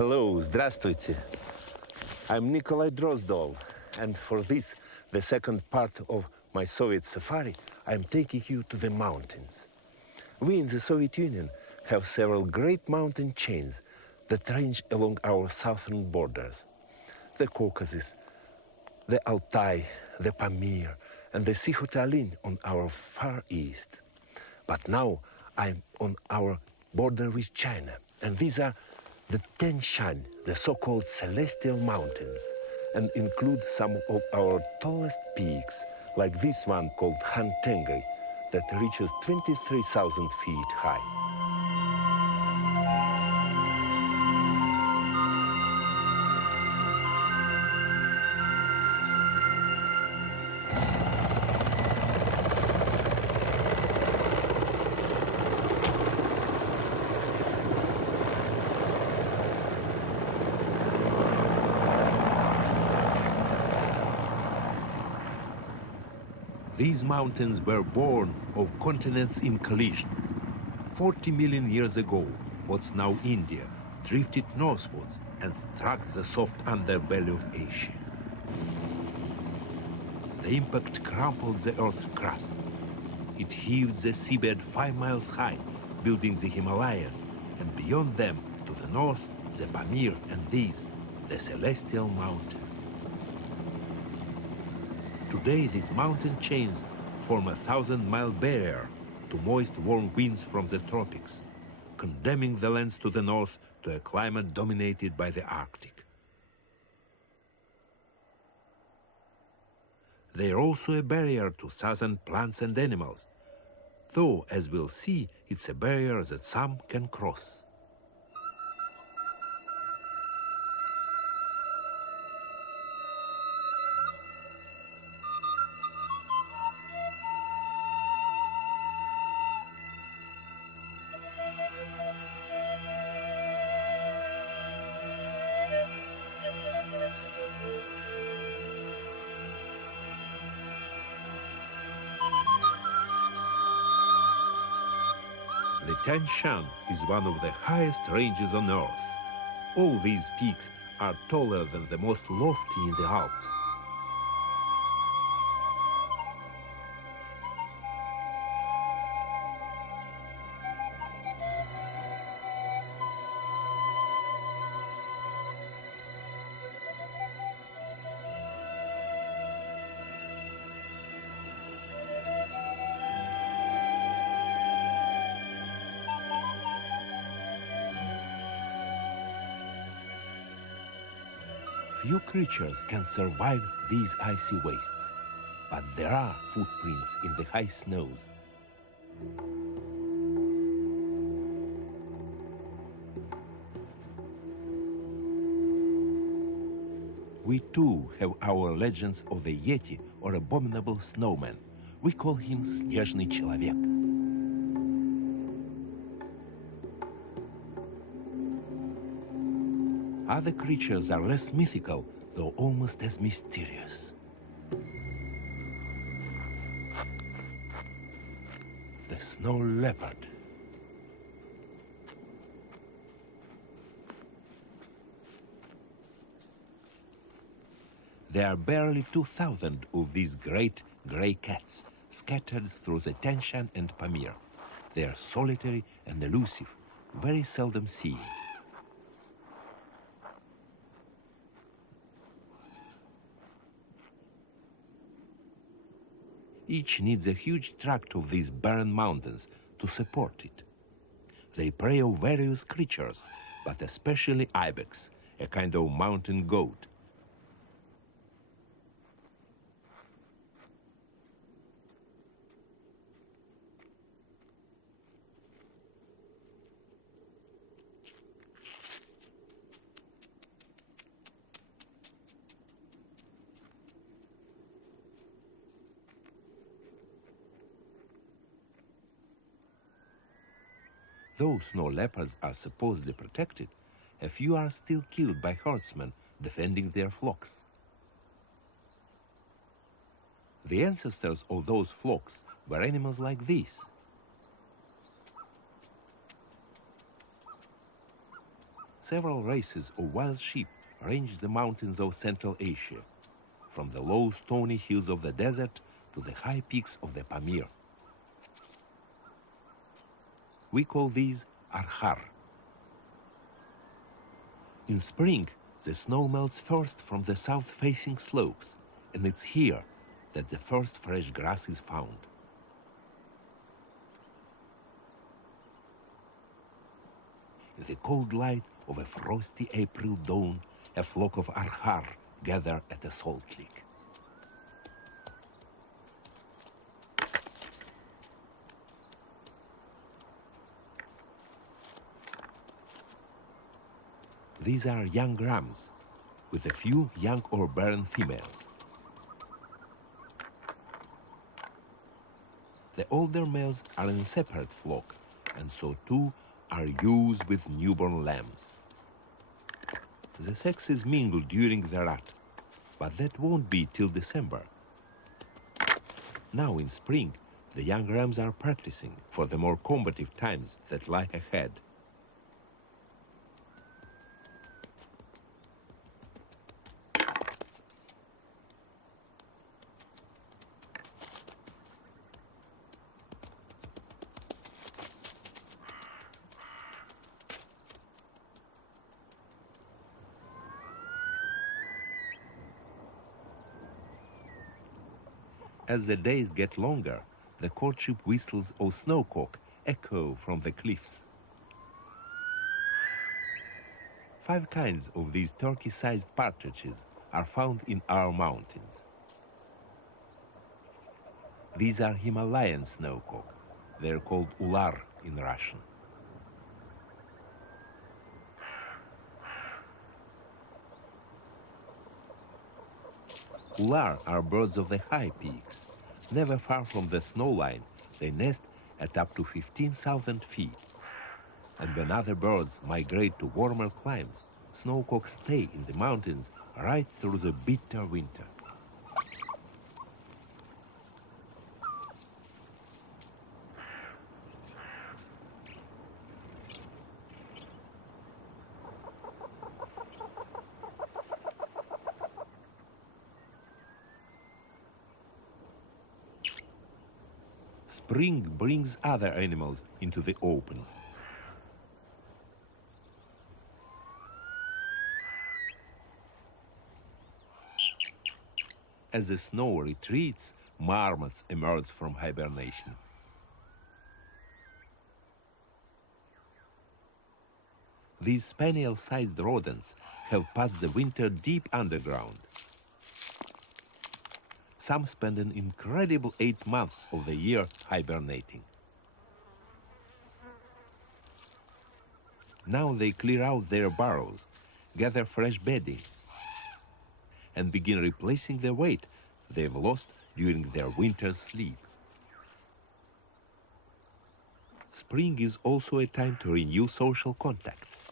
Hello, здравствуйте. I'm Nikolai Drozdov, and for this, the second part of my Soviet safari, I'm taking you to the mountains. We in the Soviet Union have several great mountain chains that range along our southern borders. The Caucasus, the Altai, the Pamir, and the Sikhote-Alin on our far east. But now I'm on our border with China, and these are the Tian Shan, the so-called Celestial Mountains, and include some of our tallest peaks, like this one called Han Tengri, that reaches 23,000 feet high. These mountains were born of continents in collision. 40 million years ago, what's now India drifted northwards and struck the soft underbelly of Asia. The impact crumpled the Earth's crust. It heaved the seabed 5 miles high, building the Himalayas, and beyond them, to the north, the Pamir, and these, the Celestial Mountains. Today, these mountain chains form a 1,000-mile barrier to moist, warm winds from the tropics, condemning the lands to the north to a climate dominated by the Arctic. They are also a barrier to southern plants and animals, though, as we'll see, it's a barrier that some can cross. The Tian Shan is one of the highest ranges on Earth. All these peaks are taller than the most lofty in the Alps. Few creatures can survive these icy wastes, but there are footprints in the high snows. We too have our legends of the Yeti or abominable snowman. We call him Снежный человек. Other creatures are less mythical, though almost as mysterious. The snow leopard. There are barely 2,000 of these great gray cats scattered through the Tian Shan and Pamir. They are solitary and elusive, very seldom seen. Each needs a huge tract of these barren mountains to support it. They prey on various creatures, but especially ibex, a kind of mountain goat. Though snow leopards are supposedly protected, a few are still killed by herdsmen defending their flocks. The ancestors of those flocks were animals like these. several races of wild sheep range the mountains of Central Asia, from the low stony hills of the desert to the high peaks of the Pamir. We call these Arhar. In spring, the snow melts first from the south-facing slopes, and it's here that the first fresh grass is found. In the cold light of a frosty April dawn, a flock of Arhar gather at a salt lick. These are young rams, with a few young or barren females. The older males are in a separate flock, and so too are ewes with newborn lambs. The sexes mingle during the rut, but that won't be till December. Now in spring, the young rams are practicing for the more combative times that lie ahead. As the days get longer, the courtship whistles of snowcock echo from the cliffs. 5 kinds of these turkey-sized partridges are found in our mountains. These are Himalayan snowcock. They're called ular in Russian. Ular are birds of the high peaks. Never far from the snow line, they nest at up to 15,000 feet. And when other birds migrate to warmer climes, snowcock stay in the mountains right through the bitter winter. Spring brings other animals into the open. As the snow retreats, marmots emerge from hibernation. These spaniel-sized rodents have passed the winter deep underground. Some spend an incredible 8 months of the year hibernating. Now they clear out their burrows, gather fresh bedding, and begin replacing the weight they've lost during their winter sleep. Spring is also a time to renew social contacts.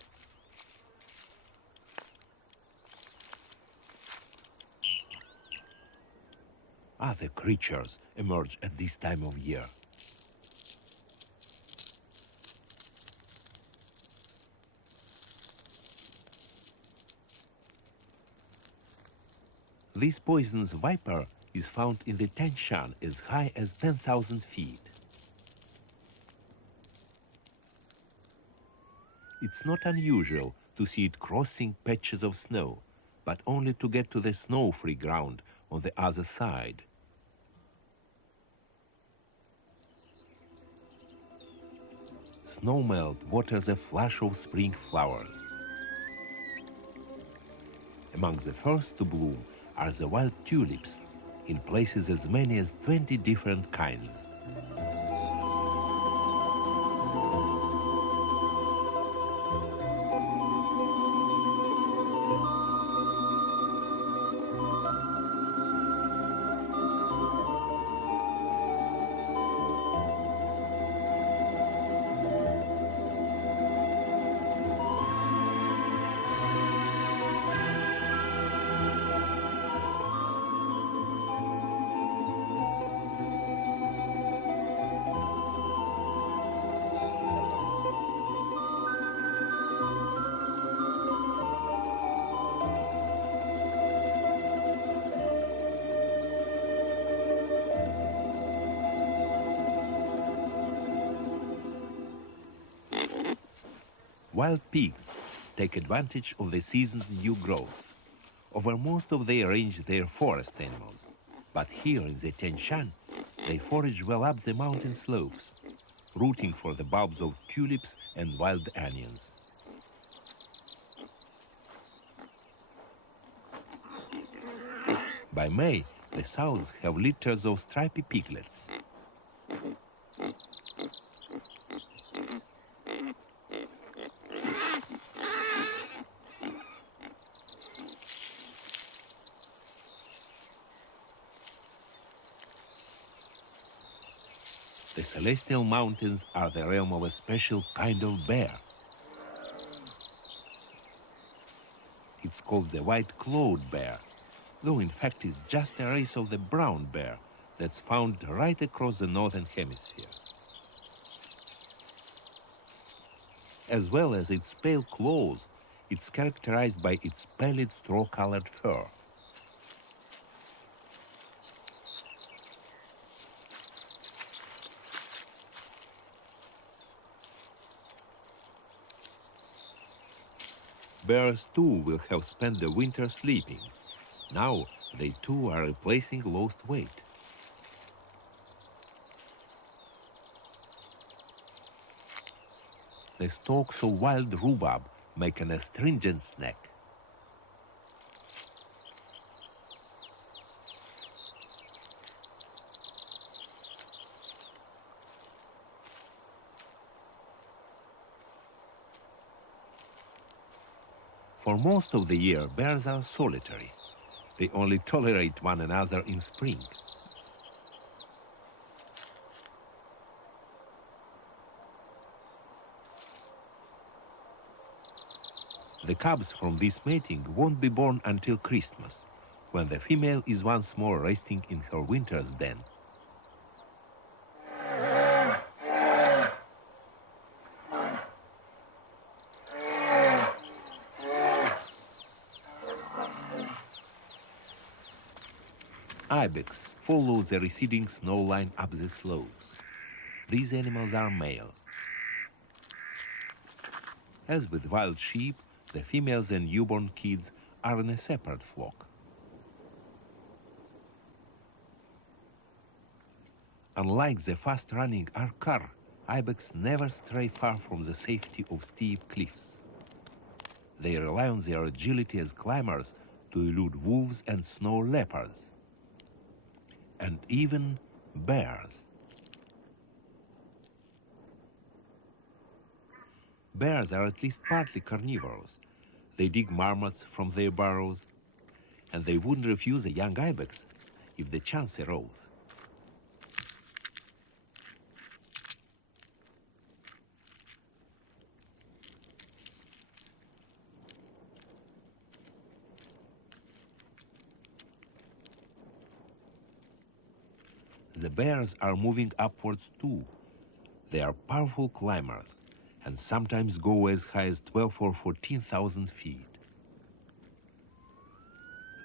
Other creatures emerge at this time of year. This poisonous viper is found in the Tian Shan as high as 10,000 feet. It's not unusual to see it crossing patches of snow, but only to get to the snow-free ground on the other side. Snowmelt waters a flush of spring flowers. Among the first to bloom are the wild tulips, in places as many as 20 different kinds. wild pigs take advantage of the season's new growth. Over most of their range they are forest animals, but here in the Tian Shan, they forage well up the mountain slopes, rooting for the bulbs of tulips and wild onions. By May, the sows have litters of stripy piglets. The Celestial Mountains are the realm of a special kind of bear. It's called the white-clawed bear, though in fact it's just a race of the brown bear that's found right across the northern hemisphere. As well as its pale claws, it's characterized by its pallid straw-colored fur. Bears too will have spent the winter sleeping. Now they too are replacing lost weight. The stalks of wild rhubarb make an astringent snack. For most of the year, bears are solitary. They only tolerate one another in spring. The cubs from this mating won't be born until Christmas, when the female is once more resting in her winter's den. Ibex follow the receding snow line up the slopes. These animals are males. As with wild sheep, the females and newborn kids are in a separate flock. Unlike the fast-running Arkar, ibex never stray far from the safety of steep cliffs. They rely on their agility as climbers to elude wolves and snow leopards, and even bears. Bears are at least partly carnivorous. They dig marmots from their burrows, and they wouldn't refuse a young ibex if the chance arose. The bears are moving upwards too. They are powerful climbers and sometimes go as high as 12 or 14,000 feet.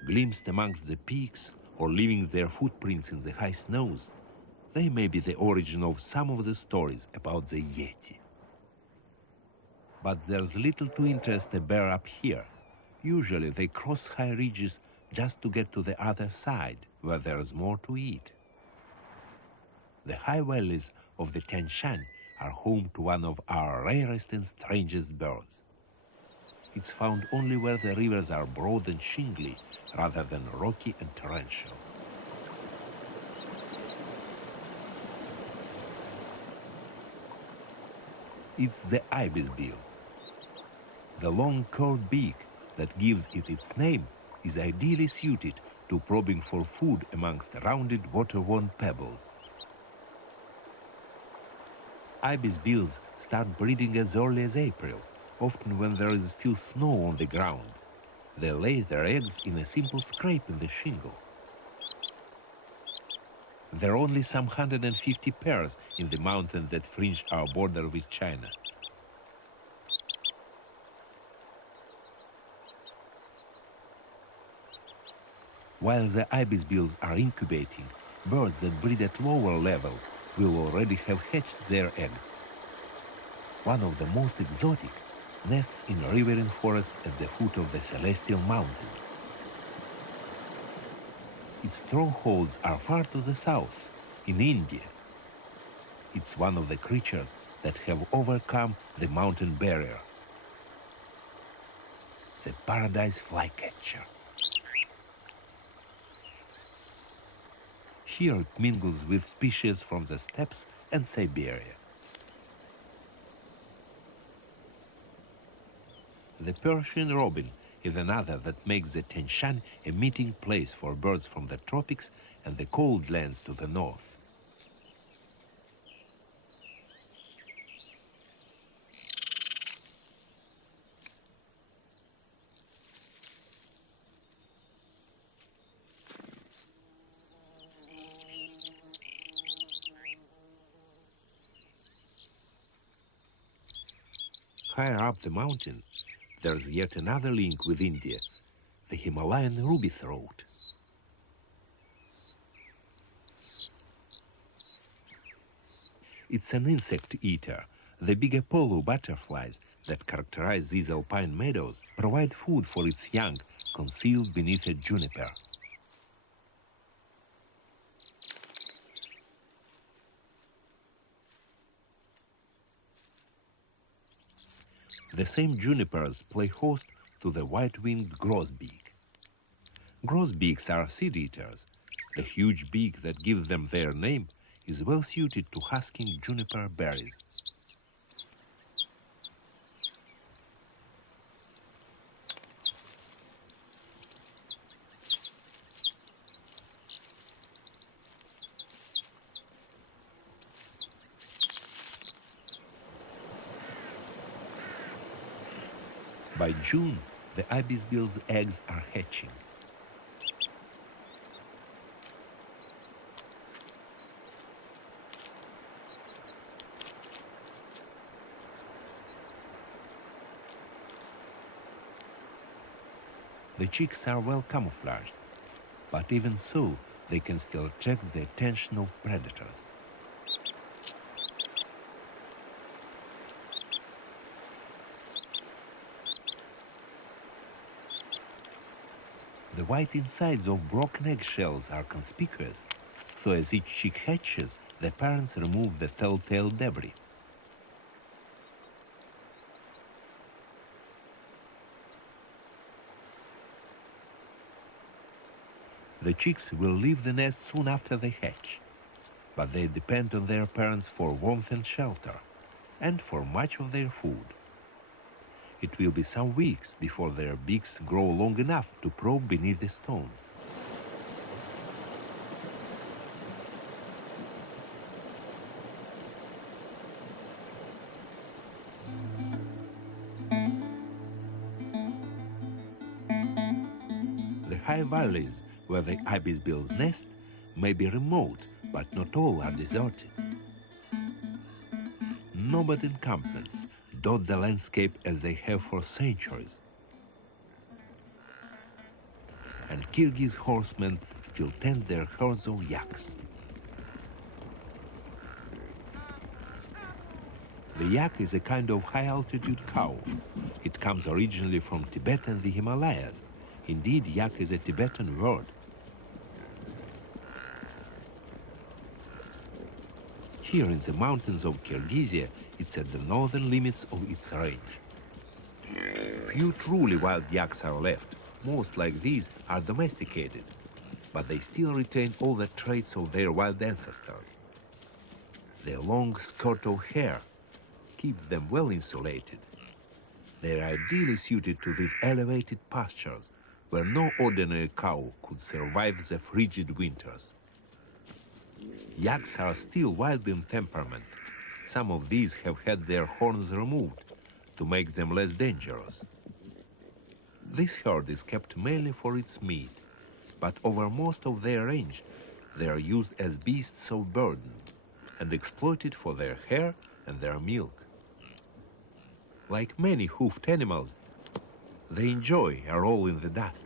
Glimpsed amongst the peaks or leaving their footprints in the high snows, they may be the origin of some of the stories about the Yeti. But there's little to interest a bear up here. Usually they cross high ridges just to get to the other side, where there's more to eat. The high valleys of the Tian Shan are home to one of our rarest and strangest birds. It's found only where the rivers are broad and shingly, rather than rocky and torrential. It's the ibisbill. The long curved beak that gives it its name is ideally suited to probing for food amongst rounded water-worn pebbles. Ibisbills start breeding as early as April, often when there is still snow on the ground. They lay their eggs in a simple scrape in the shingle. There are only some 150 pairs in the mountains that fringe our border with China. While the ibisbills are incubating, birds that breed at lower levels will already have hatched their eggs. One of the most exotic nests in riverine forests at the foot of the Celestial Mountains. Its strongholds are far to the south, in India. It's one of the creatures that have overcome the mountain barrier. The paradise flycatcher. Here it mingles with species from the steppes and Siberia. The Persian robin is another that makes the Tian Shan a meeting place for birds from the tropics and the cold lands to the north. Higher up the mountain, there's yet another link with India, the Himalayan ruby-throat. It's an insect eater. The big Apollo butterflies that characterize these alpine meadows provide food for its young, concealed beneath a juniper. The same junipers play host to the white-winged grosbeak. Grosbeaks are seed-eaters. The huge beak that gives them their name is well suited to husking juniper berries. By June, the ibisbill's eggs are hatching. The chicks are well camouflaged, but even so, they can still attract the attention of predators. The white insides of broken eggshells are conspicuous, so as each chick hatches, the parents remove the telltale debris. The chicks will leave the nest soon after they hatch, but they depend on their parents for warmth and shelter, and for much of their food. It will be some weeks before their beaks grow long enough to probe beneath the stones. The high valleys where the ibisbills nest may be remote, but not all are deserted. Nomad encampments dot the landscape as they have for centuries. And Kyrgyz horsemen still tend their herds of yaks. The yak is a kind of high-altitude cow. It comes originally from Tibet and the Himalayas. Indeed, yak is a Tibetan word. Here in the mountains of Kyrgyzia, it's at the northern limits of its range. Few truly wild yaks are left. Most like these are domesticated, but they still retain all the traits of their wild ancestors. Their long skirt of hair keeps them well insulated. They're ideally suited to these elevated pastures where no ordinary cow could survive the frigid winters. Yaks are still wild in temperament. Some of these have had their horns removed to make them less dangerous. This herd is kept mainly for its meat, but over most of their range, they are used as beasts of burden and exploited for their hair and their milk. Like many hoofed animals, they enjoy a roll in the dust.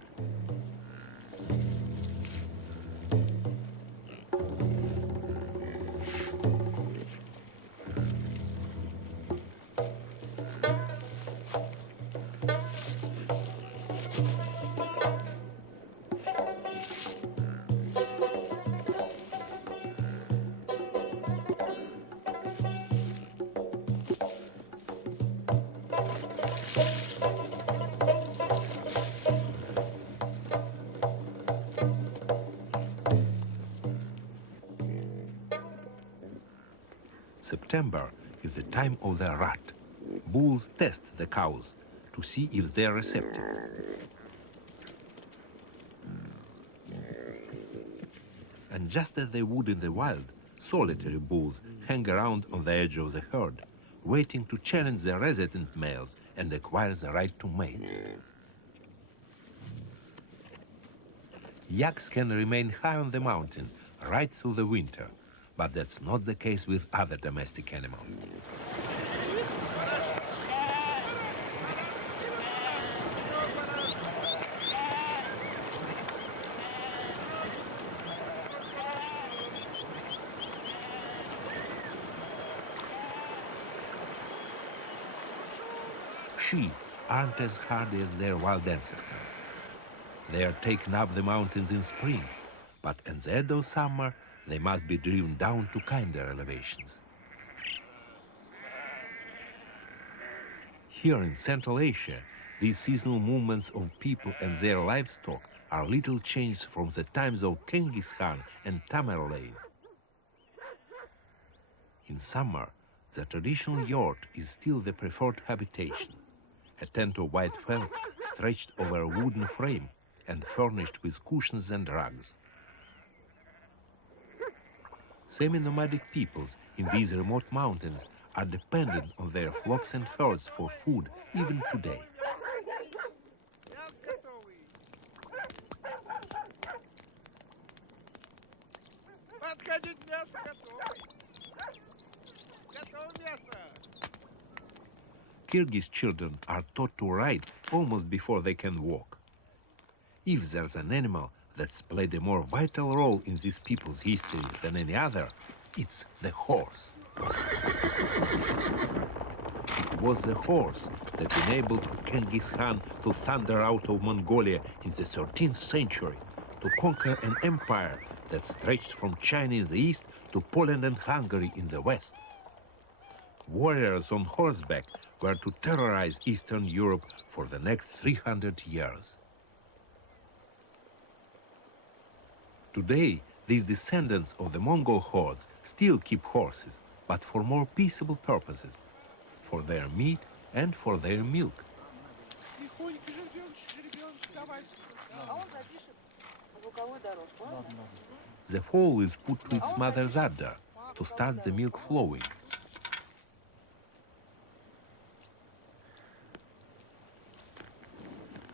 September is the time of the rut. Bulls test the cows to see if they are receptive. And just as they would in the wild, solitary bulls hang around on the edge of the herd, waiting to challenge the resident males and acquire the right to mate. Yaks can remain high on the mountain right through the winter, but that's not the case with other domestic animals. Sheep aren't as hardy as their wild ancestors. They are taken up the mountains in spring, but in the dead of summer, they must be driven down to kinder elevations. Here in Central Asia, these seasonal movements of people and their livestock are little changed from the times of Genghis Khan and Tamerlane. In summer, the traditional yurt is still the preferred habitation, a tent of white felt stretched over a wooden frame and furnished with cushions and rugs. Semi-nomadic peoples in these remote mountains are dependent on their flocks and herds for food even today. Kyrgyz children are taught to ride almost before they can walk. If there's an animal that's played a more vital role in these people's history than any other, it's the horse. It was the horse that enabled Genghis Khan to thunder out of Mongolia in the 13th century, to conquer an empire that stretched from China in the east to Poland and Hungary in the west. Warriors on horseback were to terrorize Eastern Europe for the next 300 years. Today, these descendants of the Mongol hordes still keep horses, but for more peaceable purposes, for their meat and for their milk. The foal is put to its mother's udder to start the milk flowing.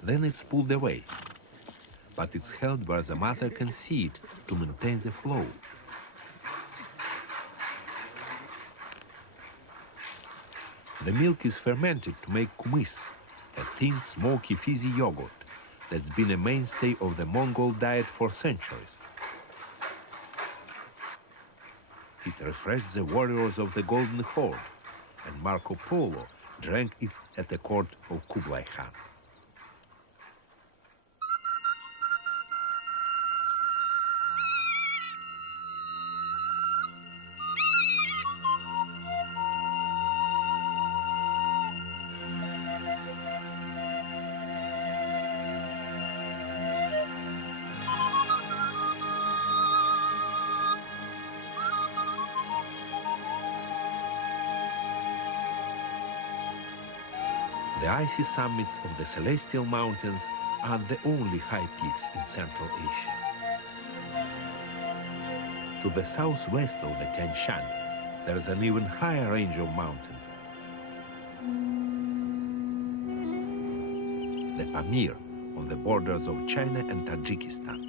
Then it's pulled away, but it's held where the mother can see it to maintain the flow. The milk is fermented to make kumis, a thin, smoky, fizzy yogurt that's been a mainstay of the Mongol diet for centuries. It refreshed the warriors of the Golden Horde, and Marco Polo drank it at the court of Kublai Khan. The icy summits of the Celestial Mountains are the only high peaks in Central Asia. To the southwest of the Tian Shan, there is an even higher range of mountains. The Pamir, on the borders of China and Tajikistan.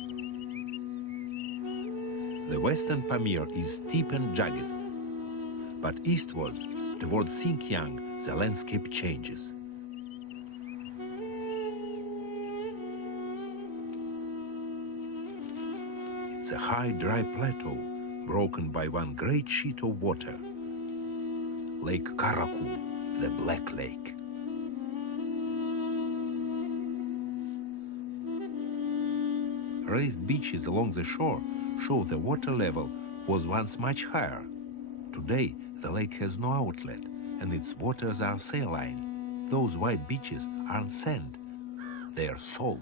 The western Pamir is steep and jagged, but eastwards, towards Xinjiang, the landscape changes. It's a high, dry plateau, broken by one great sheet of water, Lake Karakum, the Black Lake. Raised beaches along the shore show the water level was once much higher. Today, the lake has no outlet, and its waters are saline. Those white beaches aren't sand, they are salt.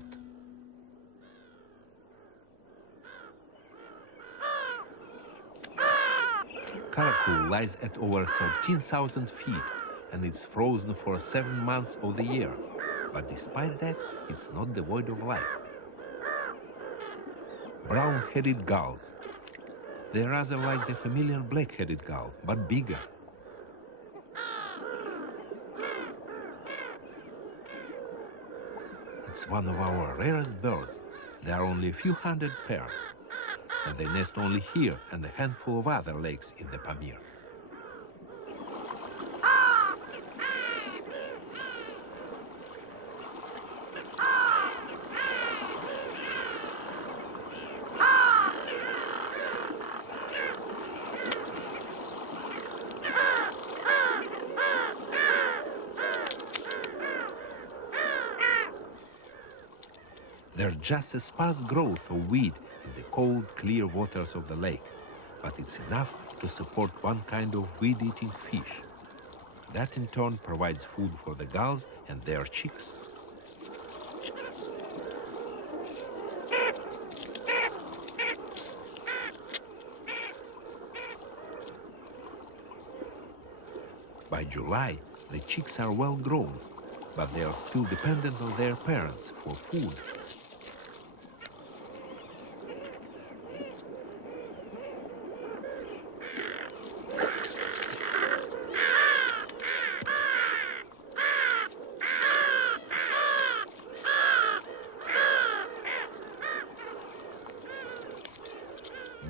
Karakul lies at over 13,000 feet and it's frozen for 7 months of the year. But despite that, it's not devoid of life. Brown-headed gulls. They're rather like the familiar black-headed gull, but bigger. It's one of our rarest birds. There are only a few hundred pairs, and they nest only here and a handful of other lakes in the Pamir. There's just a sparse growth of weed in the cold, clear waters of the lake, but it's enough to support one kind of weed-eating fish. That in turn provides food for the gulls and their chicks. By July, the chicks are well grown, but they are still dependent on their parents for food.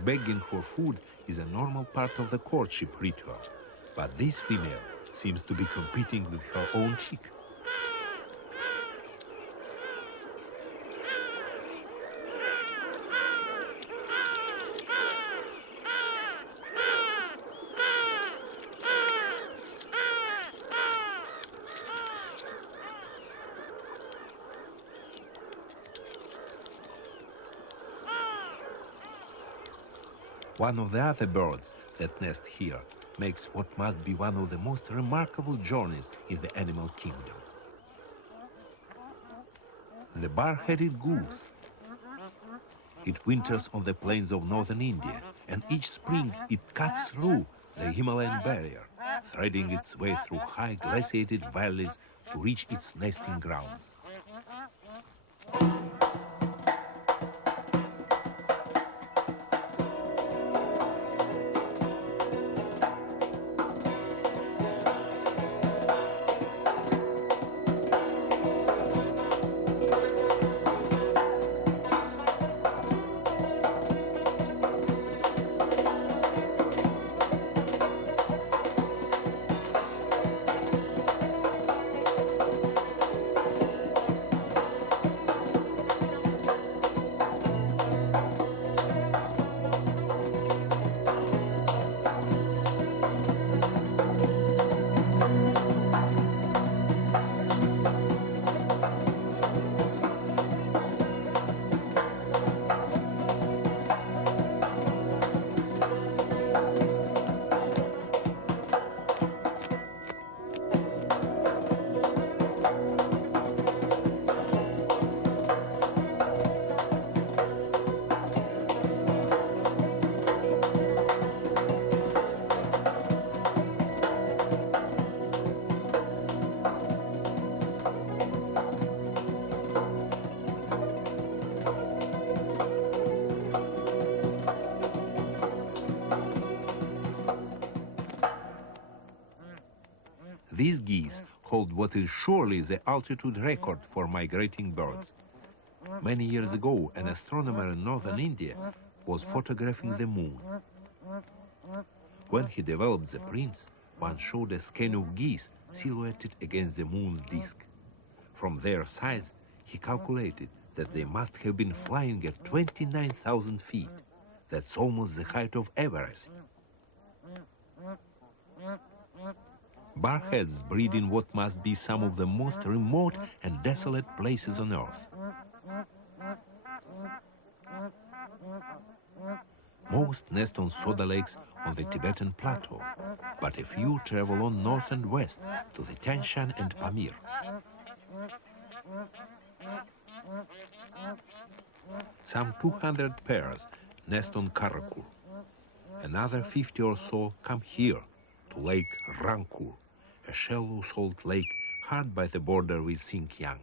Begging for food is a normal part of the courtship ritual, but this female seems to be competing with her own chick. One of the other birds that nest here makes what must be one of the most remarkable journeys in the animal kingdom. The bar-headed goose. It winters on the plains of northern India, and each spring it cuts through the Himalayan barrier, threading its way through high glaciated valleys to reach its nesting grounds. These geese hold what is surely the altitude record for migrating birds. Many years ago, an astronomer in northern India was photographing the moon. When he developed the prints, one showed a skein of geese silhouetted against the moon's disk. From their size, he calculated that they must have been flying at 29,000 feet. That's almost the height of Everest. Barheads breed in what must be some of the most remote and desolate places on Earth. Most nest on soda lakes on the Tibetan plateau, but a few travel on north and west to the Tian Shan and Pamir. Some 200 pairs nest on Karakul. Another 50 or so come here, to Lake Rangkur, a shallow salt lake hard by the border with Xinjiang.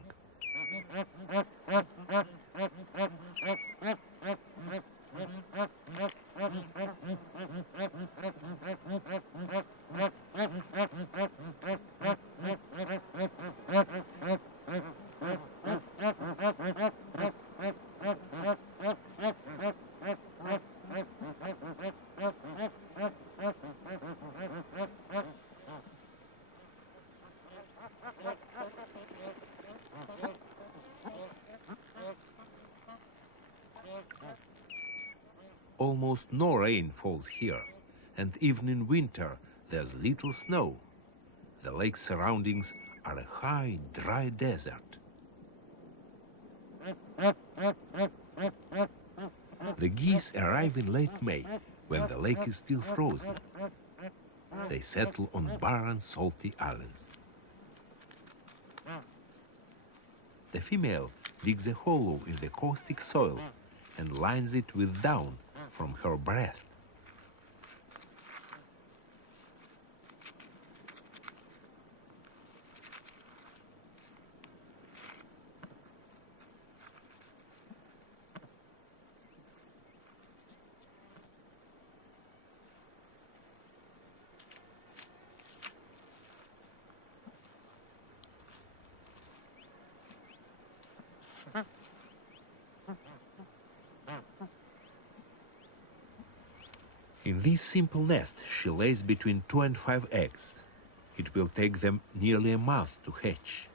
Almost no rain falls here, and even in winter there's little snow. The lake's surroundings are a high, dry desert. The geese arrive in late May, when the lake is still frozen. They settle on barren, salty islands. The female digs a hollow in the caustic soil and lines it with down from her breast. In this simple nest, she lays between 2 and 5 eggs. It will take them nearly a month to hatch.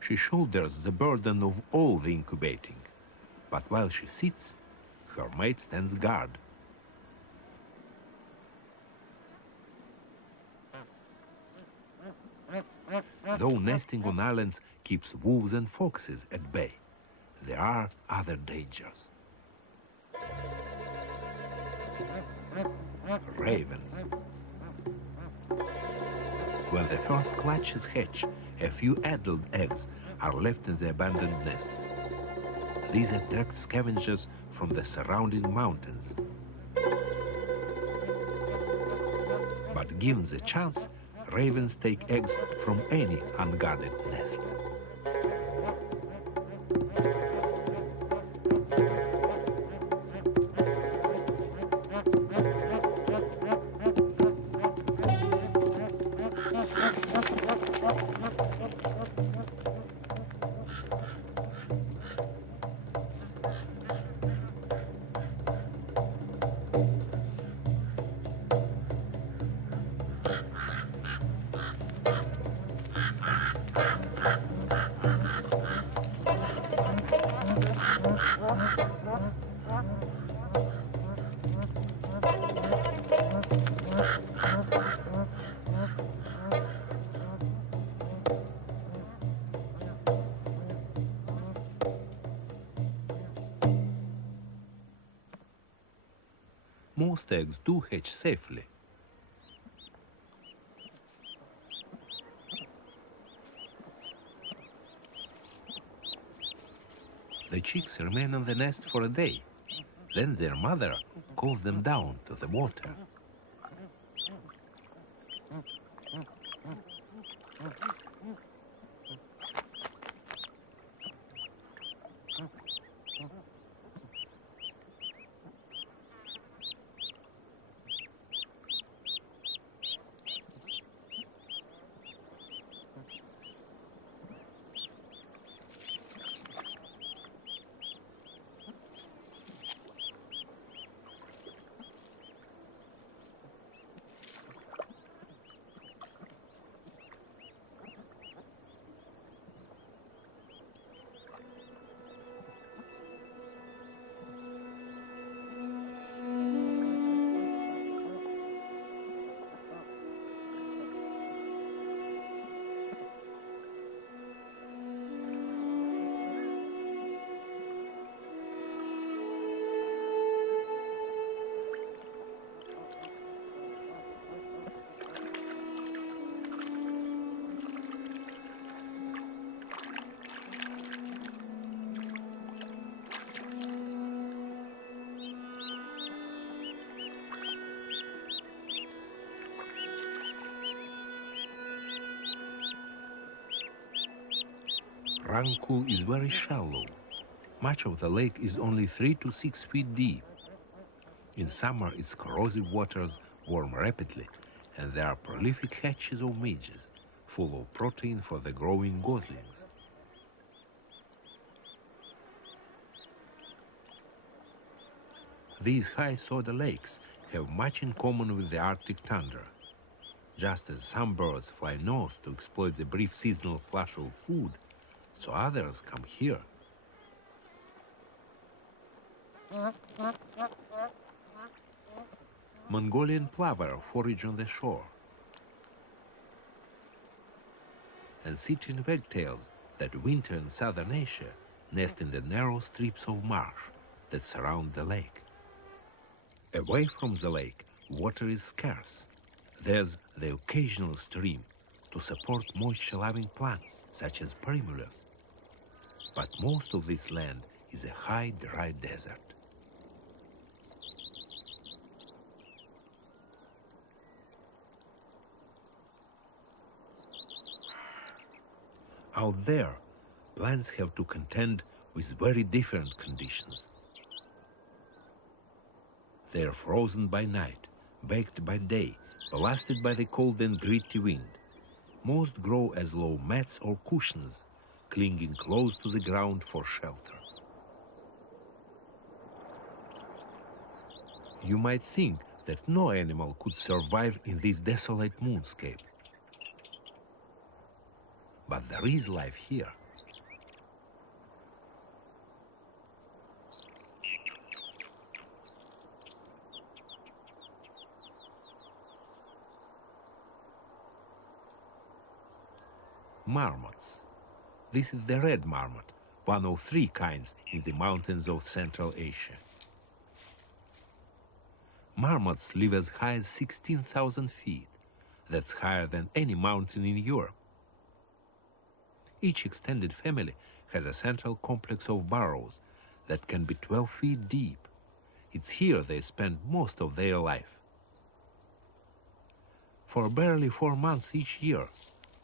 She shoulders the burden of all the incubating, but while she sits, her mate stands guard. Though nesting on islands keeps wolves and foxes at bay, there are other dangers. Ravens. When the first clutches hatch, a few adult eggs are left in the abandoned nests. These attract scavengers from the surrounding mountains. But given the chance, ravens take eggs from any unguarded nest. Most eggs do hatch safely. The chicks remain on the nest for a day. Then their mother calls them down to the water. Rangkul is very shallow. Much of the lake is only 3 to 6 feet deep. In summer, its corrosive waters warm rapidly, and there are prolific hatches of midges, full of protein for the growing goslings. These high soda lakes have much in common with the Arctic tundra. Just as some birds fly north to exploit the brief seasonal flush of food, so others come here. Mongolian plover forage on the shore, and citrine wagtails that winter in southern Asia nest in the narrow strips of marsh that surround the lake. Away from the lake, water is scarce. There's the occasional stream to support moisture-loving plants such as primulas. But most of this land is a high, dry desert. Out there, plants have to contend with very different conditions. They are frozen by night, baked by day, blasted by the cold and gritty wind. Most grow as low mats or cushions, clinging close to the ground for shelter. You might think that no animal could survive in this desolate moonscape. But there is life here. Marmots. This is the red marmot, one of 3 kinds in the mountains of Central Asia. Marmots live as high as 16,000 feet. That's higher than any mountain in Europe. Each extended family has a central complex of burrows that can be 12 feet deep. It's here they spend most of their life. For barely 4 months each year,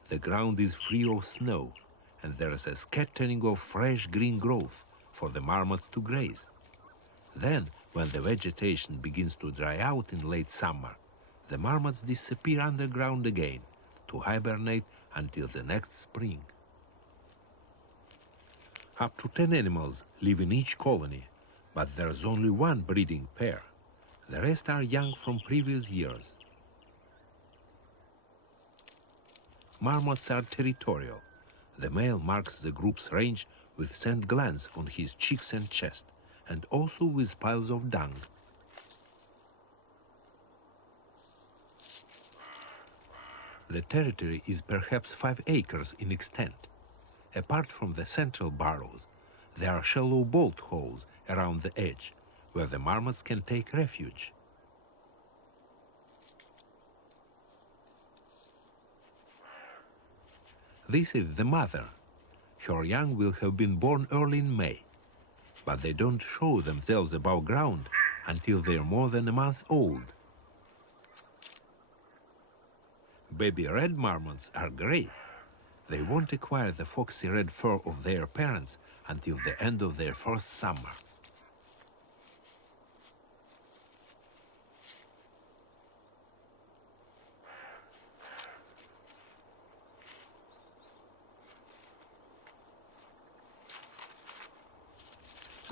the ground is free of snow, and there is a scattering of fresh green growth for the marmots to graze. Then, when the vegetation begins to dry out in late summer, the marmots disappear underground again to hibernate until the next spring. Up to 10 animals live in each colony, but there's only one breeding pair. The rest are young from previous years. Marmots are territorial. The male marks the group's range with scent glands on his cheeks and chest, and also with piles of dung. The territory is perhaps 5 acres in extent. Apart from the central burrows, there are shallow bolt holes around the edge, where the marmots can take refuge. This is the mother. Her young will have been born early in May, but they don't show themselves above ground until they're more than a month old. Baby red marmots are gray. They won't acquire the foxy red fur of their parents until the end of their first summer.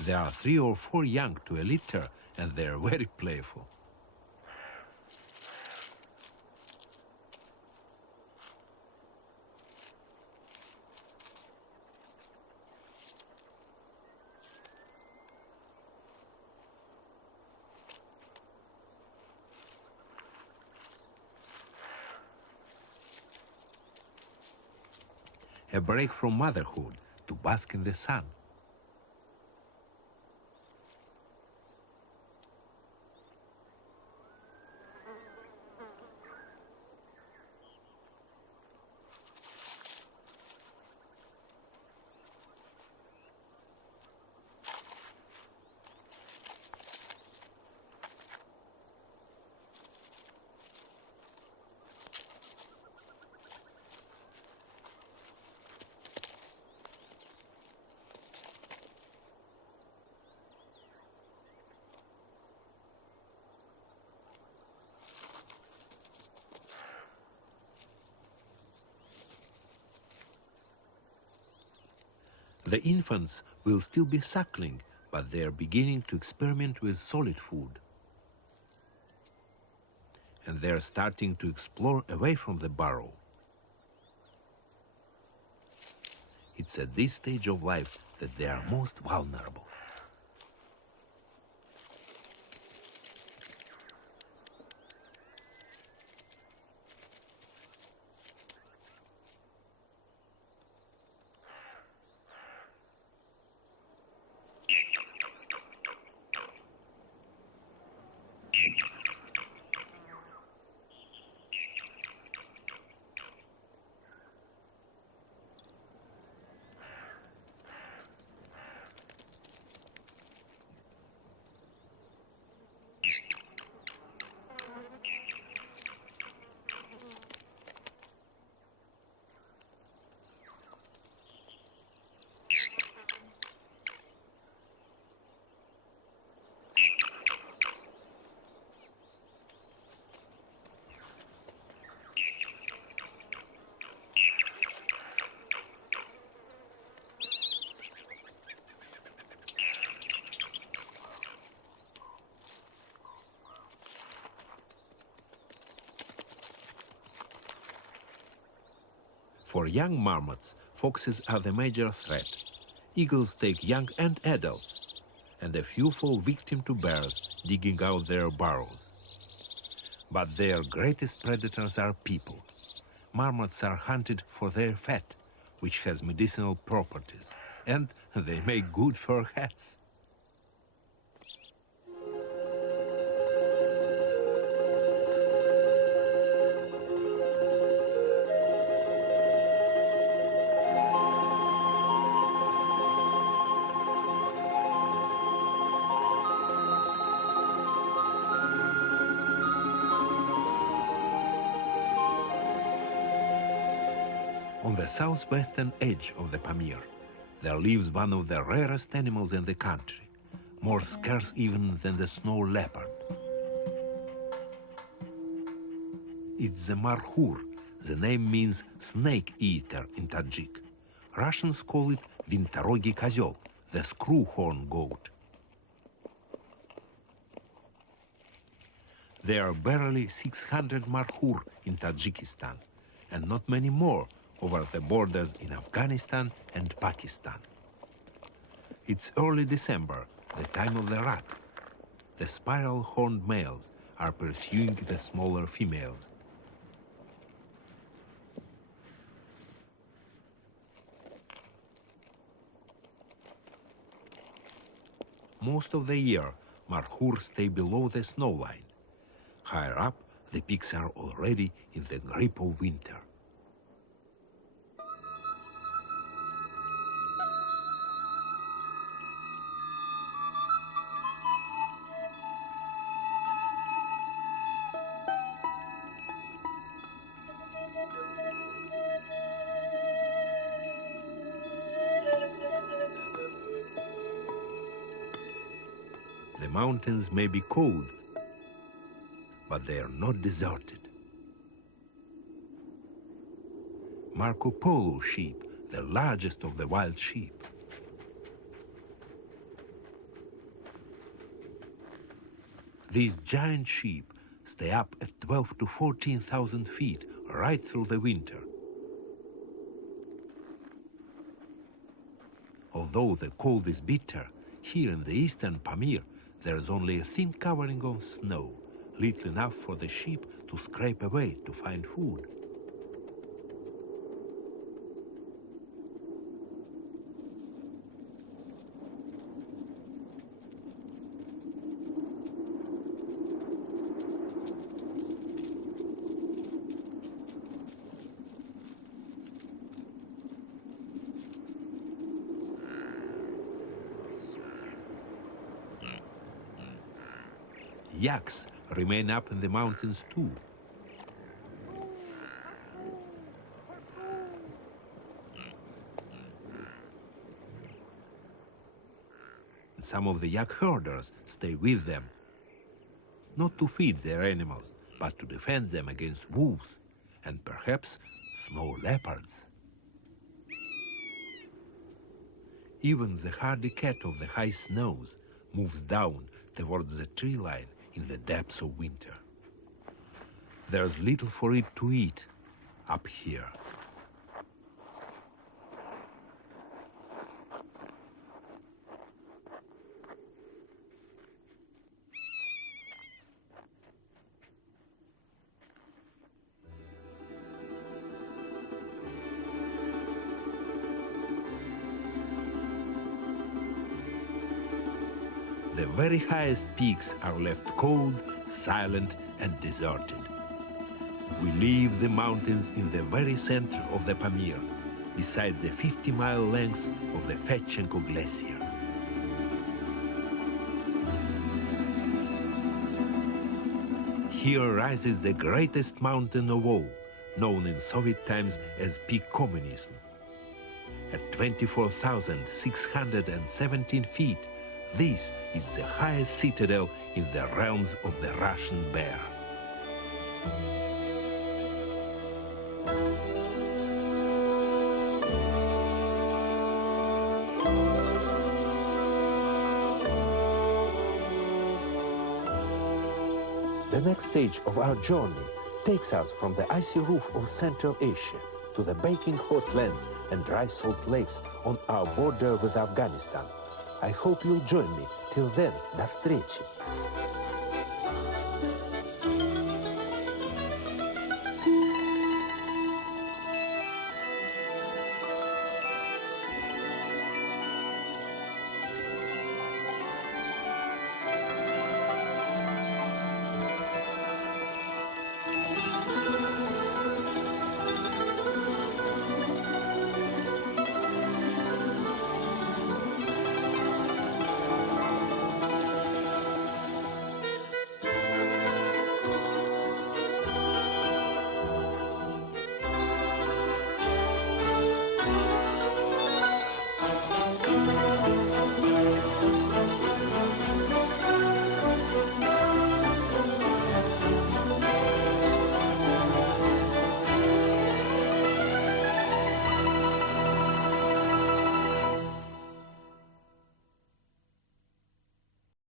There are 3 or 4 young to a litter, and they are very playful. A break from motherhood to bask in the sun. The infants will still be suckling, but they are beginning to experiment with solid food. And they are starting to explore away from the burrow. It's at this stage of life that they are most vulnerable. For young marmots, foxes are the major threat. Eagles take young and adults, and a few fall victim to bears digging out their burrows. But their greatest predators are people. Marmots are hunted for their fat, which has medicinal properties, and they make good fur hats. On the southwestern edge of the Pamir, there lives one of the rarest animals in the country, more scarce even than the snow leopard. It's the markhur. The name means snake eater in Tajik. Russians call it vintorogi kozel, the screw-horn goat. There are barely 600 markhur in Tajikistan, and not many more over the borders in Afghanistan and Pakistan. It's early December, the time of the rat. The spiral-horned males are pursuing the smaller females. Most of the year, markhur stay below the snow line. Higher up, the pigs are already in the grip of winter. The mountains may be cold, but they are not deserted. Marco Polo sheep, the largest of the wild sheep. These giant sheep stay up at 12 to 14,000 feet right through the winter. Although the cold is bitter, here in the eastern Pamir, there is only a thin covering of snow, little enough for the sheep to scrape away to find food. Yaks remain up in the mountains too. Some of the yak herders stay with them, not to feed their animals, but to defend them against wolves and perhaps snow leopards. Even the hardy cat of the high snows moves down towards the tree line in the depths of winter. There's little for it to eat up here. The very highest peaks are left cold, silent, and deserted. We leave the mountains in the very center of the Pamir, beside the 50-mile length of the Fedchenko Glacier. Here rises the greatest mountain of all, known in Soviet times as Peak Communism. At 24,617 feet, this is the highest citadel in the realms of the Russian Bear. The next stage of our journey takes us from the icy roof of Central Asia to the baking hot lands and dry salt lakes on our border with Afghanistan. I hope you'll join me. Till then, до встречи!